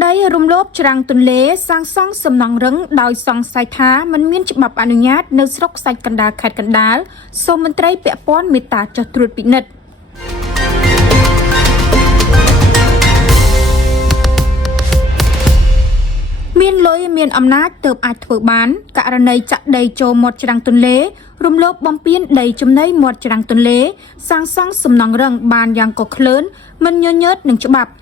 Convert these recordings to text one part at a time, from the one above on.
ដីរំលោភច្រាំងទន្លេសាងសង់សំណង់រឹងដោយសង្ស័យថាមិនមានច្បាប់អនុញ្ញាតនៅស្រុកសាច់កណ្ដាលខេត្តកណ្ដាលសូមមន្ត្រីពាក់ព័ន្ធមេត្តាចុះត្រួតពិនិត្យមានលុយមានអំណាចទើបអាចធ្វើបានករណីចាក់ដីចូលមាត់ច្រាំងទន្លេរំលោភបំពានដីចំណីមាត់ច្រាំងទន្លេសាងសង់សំណង់រឹងបានយ៉ាងកក្លឿនមិនញញើតនឹងច្បាប់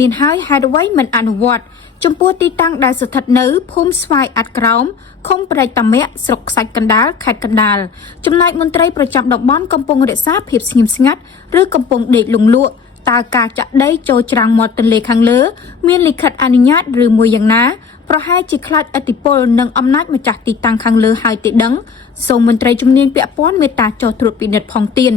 មានហើយហេតុអ្វីមិនអនុវត្តចំពោះទីតាំងដែលស្ថិតនៅភូមិស្វាយអាត់ក្រោមឃុំព្រែកតាមាក់ស្រុកខ្សាច់កណ្ដាលខេត្តកណ្ដាលចំណែកមន្ត្រីប្រចាំតំបន់កំពុងរក្សាភាពស្ងៀមស្ងាត់ឬកំពុងដេកលងលក់តើការចាក់ដីចូលច្រាំងមាត់ទន្លេខាងលើមានលិខិតអនុញ្ញាតឬមួយយ៉ាងណាប្រហែលជាខ្លាចឥទ្ធិពលនិងអំណាចម្ចាស់ទីតាំងខាងលើហើយទេដឹងសូមមន្ត្រីជំនាញពាក់ព័ន្ធមេត្តាចុះត្រួតពិនិត្យផងទៀត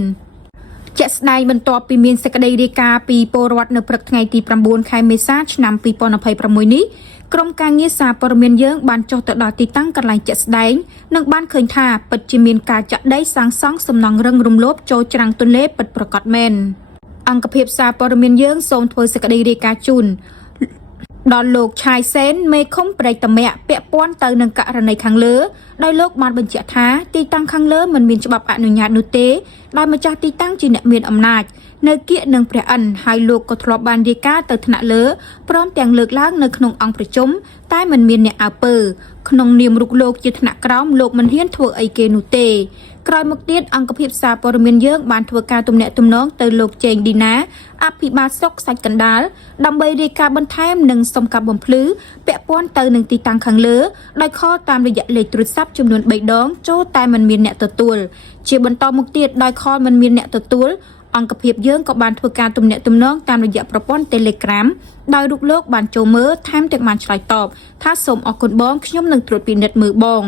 ជាក់ស្ដែងបន្ទាប់ពីមានសេចក្តីរាយការណ៍ពីពលរដ្ឋនៅព្រឹកថ្ងៃទី9ខែមេសាឆ្នាំ2026នេះក្រុមការងារសារព័ត៌មានយើងបានចុះទៅដល់ទីតាំងកន្លែងជាក់ស្ដែងនិងបានឃើញថាពិតជាមានការចាក់ដីសាងសង់សំណង់រឹងរំលោភចូលច្រាំងទន្លេពិតប្រាកដមែនអង្គភាពសារព័ត៌មានយើងសូមធ្វើសេចក្តីរាយការណ៍ជូនដល់លោកឆាយសែនមេឃុំព្រែកតាមាក់ពាក់ព័ន្ធទៅនឹងករណីខាងលើដោយលោកបានបញ្ជាក់ថាទីតាំងខាងលើមិនមានច្បាប់អនុញ្ញាតនោះទេដែលម្ចាស់ទីតាំងជាអ្នកមានអំណាចនៅគៀកនឹងព្រះឥន្ទហើយលោកក៏ធ្លាប់បានរាយការណ៍ទៅថ្នាក់លើព្រមទាំងលើកឡើងនៅក្នុងអង្គប្រជុំតែមិនមានអ្នកអើពើក្នុងនាមរូបលោកជាថ្នាក់ក្រោមលោកមិនហ៊ានធ្វើអីគេនោះទេក្រោយមកទៀតអង្គភាពសារព័ត៌មានយើងបានធ្វើការទំនាក់ទំនងទៅលោកជេងឌីណាអភិបាលស្រុកសាច់កណ្ដាលដើម្បីរាយការណ៍បន្ថែមនិងសុំការបំភ្លឺពាក់ព័ន្ធទៅនឹងទីតាំងខាងលើដោយខលតាមរយៈលេខទូរស័ព្ទចំនួន3ដងចូលតែមិនមានអ្នកទទួលជាបន្តមកទៀតដោយខលមិនមានអ្នកទទួលអង្គភាពយើងក៏បានធ្វើការទំនាក់ទំនងតាមរយៈប្រព័ន្ធ Telegram ដោយរូបលោកបានចូលមើលថែមទាំងបានឆ្លើយតបថាសូមអរគុណបងខ្ញុំនឹងត្រួតពិនិត្យមើលបង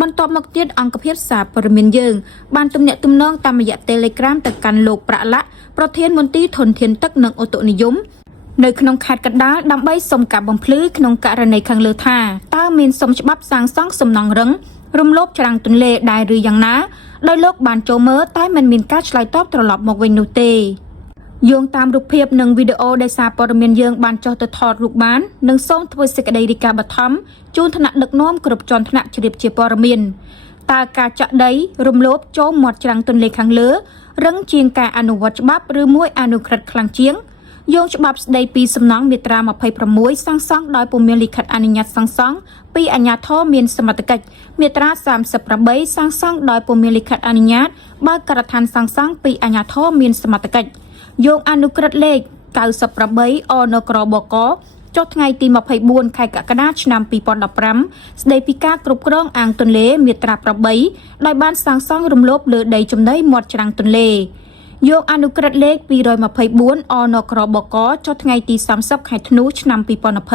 បន្ទាប់មកទៀតអង្គភាពសារព័ត៌មានយើងបានទំនាក់ទំនងតាមរយៈ Telegram ទៅកាន់លោកប្រាក់លក្ខប្រធានមន្ទីរធនធានទឹកនិងអូតូនិយមនៅក្នុងខេត្តកណ្ដាលដើម្បីសុំការបំភ្លឺក្នុងករណីខាងលើថាតើមានសុំច្បាប់សាងសង់សំណង់រឹងរំលោភច្រាំងទន្លេដែរឬយ៉ាងណាដោយលោកបានចូលមើលតែមិនមានការឆ្លើយតបត្រឡប់មកវិញនោះទេយោងតាមរូបភាពនិងវីដេអូដែលសារព័ត៌មានយើងបានចុះទៅថតរូបបាននិងសូមធ្វើសេចក្តីរាយការណ៍បឋមជូនថ្នាក់ដឹកនាំគ្រប់ជាន់ថ្នាក់ជ្រាបជាព័ត៌មានតើការចាក់ដីរំលោភចូលមាត់ច្រាំងទន្លេខាងលើរឹងជាងការអនុវត្តច្បាប់ឬមួយអនុក្រឹត្យខ្លាំងជាងយោងច្បាប់ស្តីពីសំណង់មាត្រា26សាងសង់ដោយពុំមានលិខិតអនុញ្ញាតសាងសង់ពីអាជ្ញាធរមានសមត្ថកិច្ចមាត្រា38សាងសង់ដោយពុំមានលិខិតអនុញ្ញាតបើការដ្ឋានសាងសង់ពីអាជ្ញាធរមានសមត្ថកិច្ចយោងអនុក្រឹត្យលេខ98 អនក្របកចុះថ្ងៃទី24ខែកក្កដាឆ្នាំ2015ស្តីពីការគ្រប់គ្រងអាងទន្លេមាត្រា8ដោយបានសាងសង់រំលោភលើដីចំណីមាត់ច្រាំងទន្លេយកអនុក្រឹត្យលេខ224 អនក្របកចុះថ្ងៃទី30ខែធ្នូឆ្នាំ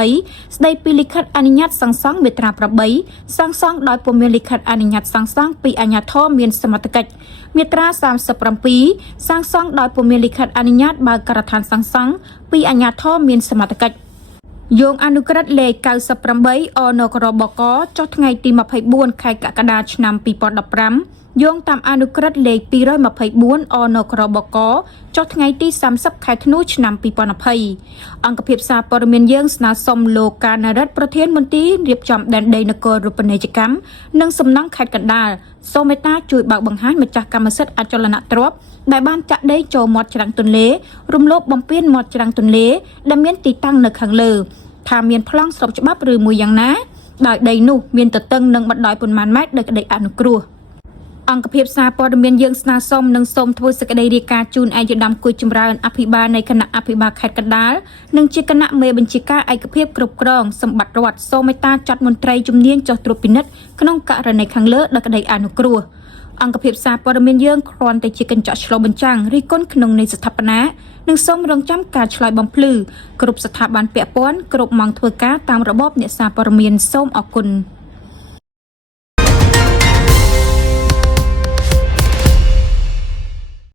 2020ស្តីពីលិខិតអនុញ្ញាតសាងសង់មាត្រា8សាងសង់ដោយពុំមានលិខិតអនុញ្ញាតសាងសង់ពីអាជ្ញាធរមានសមត្ថកិច្ចមាត្រា37សាងសង់ដោយពុំមានលិខិតអនុញ្ញាតបើការដ្ឋានសាងសង់ពីអាជ្ញាធរមានសមត្ថកិច្ចយោងអនុក្រឹត្យលេខ98 អនក្របកចុះថ្ងៃទី24ខែកក្កដាឆ្នាំ2015យោងតាមអនុក្រឹត្យលេខ224 អនក្របកចុះថ្ងៃទី30ខែធ្នូឆ្នាំ2020អង្គភាពសារព័ត៌មានយើងស្នើសុំលោកកាណារិតប្រធានមន្ទីររៀបចំដែនដីនគររូបនីយកម្មនិងសំណង់ខេត្តកណ្ដាលសូមមេត្តាជួយបើកបង្ហាញម្ចាស់កម្មសិទ្ធិអចលនទ្រព្យដែលបានចាក់ដីចូលមាត់ច្រាំងទន្លេរំលោភបំពានមាត់ច្រាំងទន្លេដែលមានទីតាំងនៅខាងលើថាមានប្លង់ស្របច្បាប់ឬមួយយ៉ាងណាដោយដីនោះមានទទឹងនិងបណ្ដោយប៉ុន្មានម៉ែត្រដោយក្តីអនុគ្រោះអង្គភាពសារព័ត៌មានយើងស្នើសុំនិងសូមធ្វើសេចក្តីរាយការណ៍ជូនឯកឧត្តមគួយចម្រើនអភិបាលនៃគណៈអភិបាលខេត្តកណ្ដាលនិងជាគណៈមេបញ្ជាការឯកភាពគ្រប់គ្រងសម្បត្តិរដ្ឋសូមមេត្តាចាត់មន្ត្រីជំនាញចុះត្រួតពិនិត្យក្នុងករណីខាងលើដោយក្តីអនុគ្រោះអង្គភាពសារព័ត៌មានយើងគ្រាន់តែជាកញ្ចក់ឆ្លុះបញ្ចាំងរិះគន់ក្នុងនៃស្ថាបនានិងសូមរងចាំការឆ្លើយបំភ្លឺគ្រប់ស្ថាប័នពាក់ព័ន្ធគ្រប់ម៉ោងធ្វើការតាមរបបអ្នកសារព័ត៌មានសូមអរគុណ